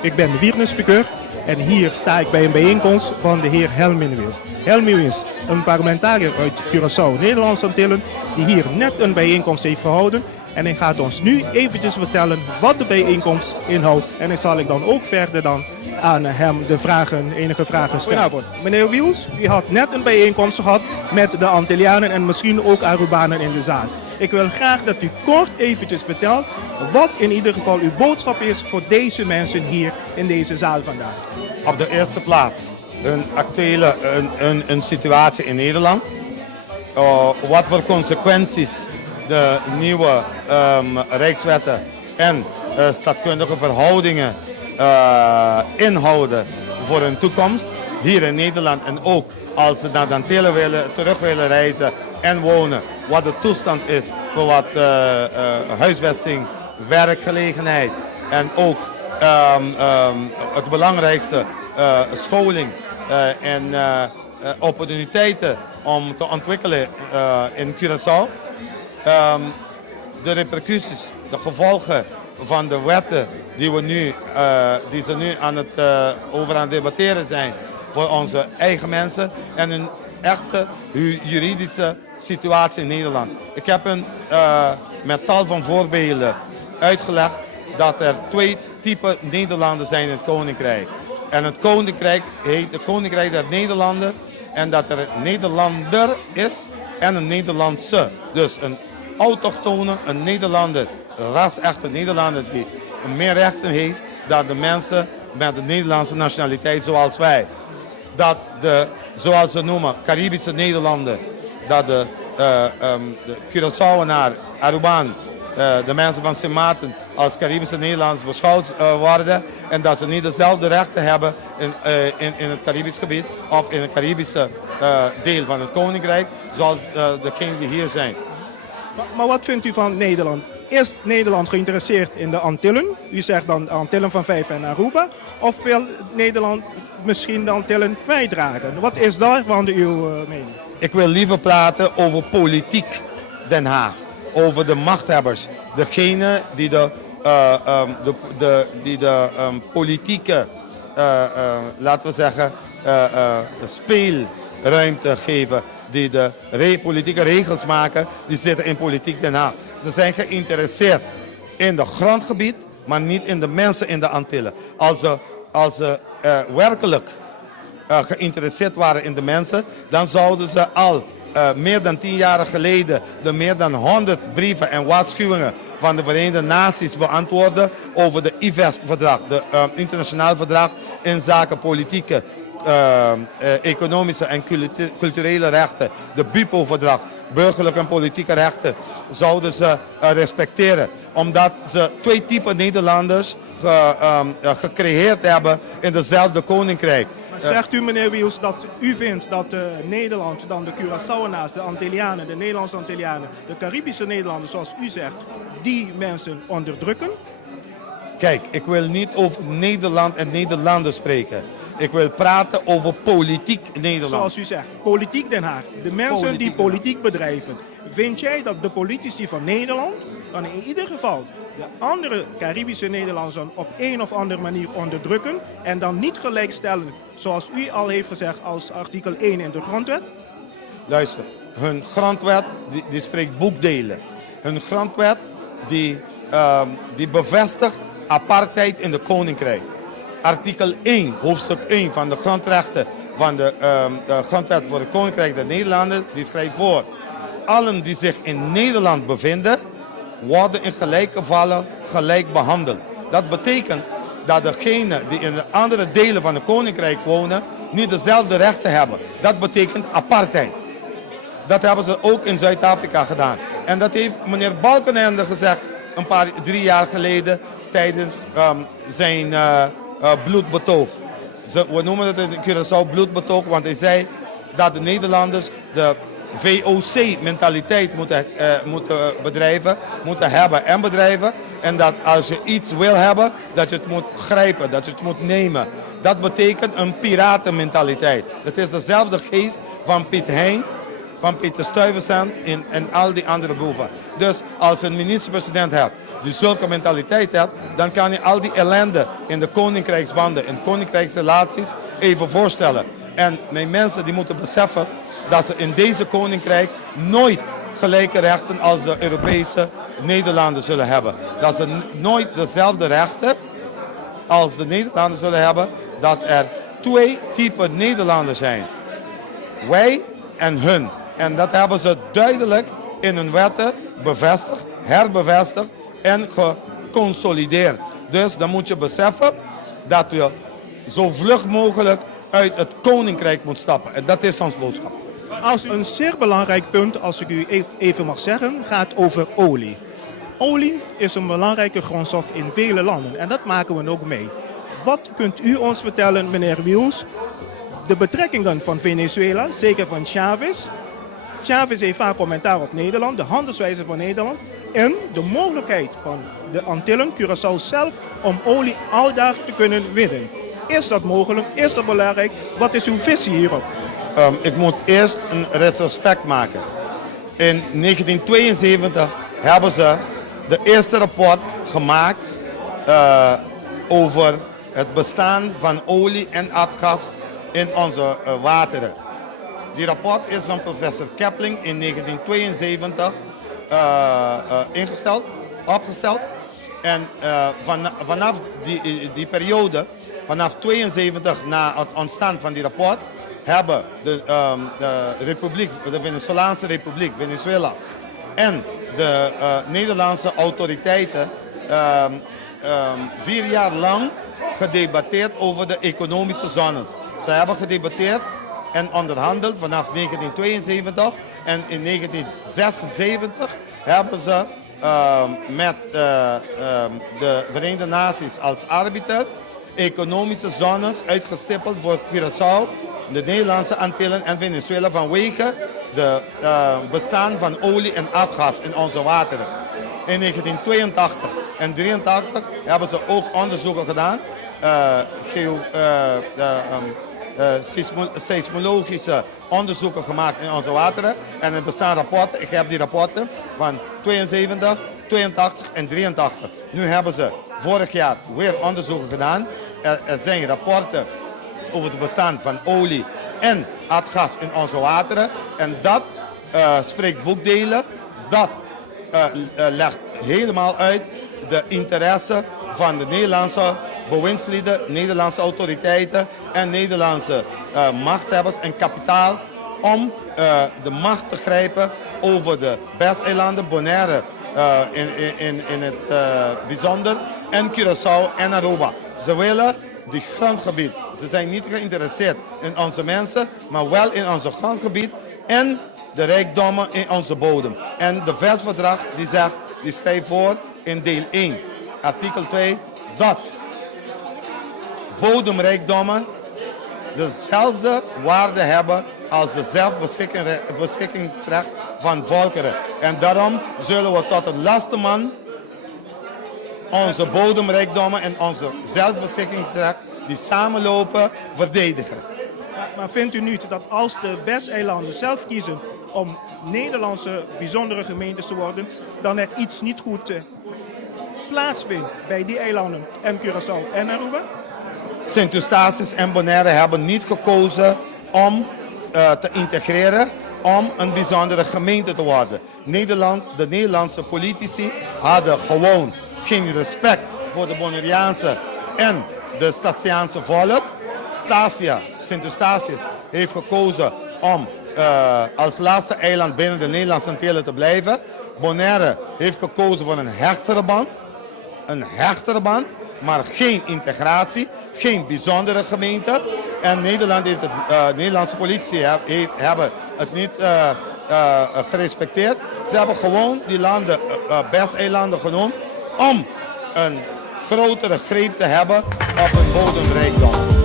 Ik ben de Wierner-speaker en hier sta ik bij een bijeenkomst van de heer Helminwies. Helminwies, een parlementariër uit Curaçao, Nederlandse Antillen, die hier net een bijeenkomst heeft gehouden. En hij gaat ons nu eventjes vertellen wat de bijeenkomst inhoudt. En dan zal ik dan ook verder dan aan hem enige vragen stellen. Goedenavond. Meneer Wiels, u had net een bijeenkomst gehad met de Antillianen en misschien ook Arubanen in de zaal. Ik wil graag dat u kort eventjes vertelt wat in ieder geval uw boodschap is voor deze mensen hier in deze zaal vandaag. Op de eerste plaats een actuele een situatie in Nederland. Wat voor consequenties de nieuwe rijkswetten en staatkundige verhoudingen inhouden voor hun toekomst hier in Nederland. En ook als ze naar de Antillen terug willen reizen en wonen. Wat de toestand is voor wat huisvesting, werkgelegenheid en ook het belangrijkste scholing en opportuniteiten om te ontwikkelen in Curaçao. De repercussies, de gevolgen van de wetten die ze nu over aan het debatteren zijn voor onze eigen mensen en een echte juridische situatie in Nederland. Ik heb met tal van voorbeelden uitgelegd dat er 2 typen Nederlanders zijn in het Koninkrijk. En het Koninkrijk heet het Koninkrijk der Nederlanden en dat er een Nederlander is en een Nederlandse. Dus een autochtone, een Nederlander, een ras-echte Nederlander die meer rechten heeft dan de mensen met de Nederlandse nationaliteit zoals wij. Dat de, zoals ze noemen, Caribische Nederlander, dat de Curaçaoenaar, Arubaan, de mensen van Sint Maarten als Caribische Nederlanders beschouwd worden en dat ze niet dezelfde rechten hebben in het Caribisch gebied of in het Caribische deel van het Koninkrijk zoals degenen die hier zijn. Maar wat vindt u van Nederland? Is Nederland geïnteresseerd in de Antillen? U zegt dan de Antillen van Vijf en Aruba. Of wil Nederland misschien de Antillen kwijtraken? Wat is daarvan uw mening? Ik wil liever praten over politiek Den Haag. Over de machthebbers. Degene die de politieke, laten we zeggen, speelruimte geven. Die de politieke regels maken, die zitten in politiek Den Haag. Ze zijn geïnteresseerd in het grondgebied, maar niet in de mensen in de Antillen. Als ze werkelijk geïnteresseerd waren in de mensen, dan zouden ze al meer dan 10 jaar geleden de meer dan 100 brieven en waarschuwingen van de Verenigde Naties beantwoorden over de IVES-verdrag, de internationaal verdrag in zaken politieke, economische en culturele rechten, de BUPO-verdrag, burgerlijke en politieke rechten, zouden ze respecteren. Omdat ze 2 typen Nederlanders gecreëerd hebben in dezelfde koninkrijk. Maar zegt u, meneer Wiels, dat u vindt dat Nederland, dan de Curaçaoenaars, de Antillianen, de Nederlandse Antillianen, de Caribische Nederlanders, zoals u zegt, die mensen onderdrukken? Kijk, ik wil niet over Nederland en Nederlanders spreken. Ik wil praten over politiek Nederland. Zoals u zegt, politiek Den Haag. De mensen die politiek bedrijven. Vind jij dat de politici van Nederland dan in ieder geval de andere Caribische Nederlanders dan op een of andere manier onderdrukken en dan niet gelijkstellen, zoals u al heeft gezegd, als artikel 1 in de grondwet? Luister, hun grondwet die spreekt boekdelen. Hun grondwet die bevestigt apartheid in de koninkrijk. Artikel 1, hoofdstuk 1 van de grondrechten van de grondwet voor het Koninkrijk der Nederlanden, die schrijft voor: allen die zich in Nederland bevinden, worden in gelijke gevallen gelijk behandeld. Dat betekent dat degenen die in de andere delen van het Koninkrijk wonen, niet dezelfde rechten hebben. Dat betekent apartheid. Dat hebben ze ook in Zuid-Afrika gedaan. En dat heeft meneer Balkenende gezegd 3 jaar geleden tijdens zijn bloedbetoog. We noemen het in Curaçao bloedbetoog, want hij zei dat de Nederlanders de VOC-mentaliteit moeten hebben en bedrijven. En dat als je iets wil hebben, dat je het moet grijpen, dat je het moet nemen. Dat betekent een piratenmentaliteit. Het is dezelfde geest van Piet Hein, van Pieter Stuyvesant en al die andere boeven. Dus als je een minister-president hebt die zulke mentaliteit hebt, dan kan je al die ellende in de koninkrijksbanden, in koninkrijksrelaties even voorstellen. En mijn mensen die moeten beseffen dat ze in deze koninkrijk nooit gelijke rechten als de Europese Nederlanders zullen hebben. Dat ze nooit dezelfde rechten als de Nederlanders zullen hebben, dat er twee typen Nederlanders zijn. Wij en hun. En dat hebben ze duidelijk in hun wetten bevestigd, herbevestigd en geconsolideerd. Dus dan moet je beseffen dat je zo vlug mogelijk uit het koninkrijk moet stappen. En dat is ons boodschap. Als een zeer belangrijk punt, als ik u even mag zeggen, gaat over olie. Olie is een belangrijke grondstof in vele landen en dat maken we ook mee. Wat kunt u ons vertellen, meneer Wiels, de betrekkingen van Venezuela, zeker van Chavez? Chavez heeft vaak commentaar op Nederland, de handelswijze van Nederland en de mogelijkheid van de Antillen, Curaçao zelf, om olie aldaar te kunnen winnen. Is dat mogelijk? Is dat belangrijk? Wat is uw visie hierop? Ik moet eerst een retrospect maken. In 1972 hebben ze de eerste rapport gemaakt over het bestaan van olie en aardgas in onze wateren. Die rapport is van professor Kepling in 1972 opgesteld. En vanaf die periode, vanaf 1972 na het ontstaan van die rapport, hebben de Venezolaanse Republiek, Venezuela, en de Nederlandse autoriteiten 4 jaar lang gedebatteerd over de economische zones. Ze hebben gedebatteerd en onderhandeld vanaf 1972 en in 1976 hebben ze met de Verenigde Naties als arbiter economische zones uitgestippeld voor Curaçao, de Nederlandse Antillen en Venezuela vanwege het bestaan van olie en aardgas in onze wateren. In 1982 en 1983 hebben ze ook onderzoeken gedaan, seismologische onderzoeken gemaakt in onze wateren. En er bestaan rapporten, ik heb die rapporten van 72, 82 en 83. Nu hebben ze vorig jaar weer onderzoeken gedaan. Er zijn rapporten over het bestaan van olie en aardgas in onze wateren. En dat spreekt boekdelen, dat legt helemaal uit de interesse van de Nederlandse bewindslieden, Nederlandse autoriteiten en Nederlandse machthebbers en kapitaal om de macht te grijpen over de Besseilanden, Bonaire in het bijzonder en Curaçao en Aruba. Ze willen die grondgebied. Ze zijn niet geïnteresseerd in onze mensen, maar wel in onze grondgebied en de rijkdommen in onze bodem. En de VES-verdrag die schrijft voor in deel 1, artikel 2, dat bodemrijkdommen dezelfde waarde hebben als de zelfbeschikkingsrecht van volkeren. En daarom zullen we tot het laatste man onze bodemrijkdommen en onze zelfbeschikkingsrecht die samenlopen verdedigen. Maar vindt u niet dat als de BES-eilanden zelf kiezen om Nederlandse bijzondere gemeentes te worden, dan er iets niet goed plaatsvindt bij die eilanden en Curaçao en Aruba? Sint-Eustatius en Bonaire hebben niet gekozen om te integreren, om een bijzondere gemeente te worden. De Nederlandse politici hadden gewoon geen respect voor de Bonaireaanse en de Statiaanse volk. Sint-Eustatius heeft gekozen om als laatste eiland binnen de Nederlandse Antillen te blijven. Bonaire heeft gekozen voor een hechtere band, maar geen integratie, geen bijzondere gemeente. En Nederland heeft Nederlandse politie hebben het niet gerespecteerd. Ze hebben gewoon die landen, BES-eilanden genoemd, om een grotere greep te hebben op hun bodemrijkdom.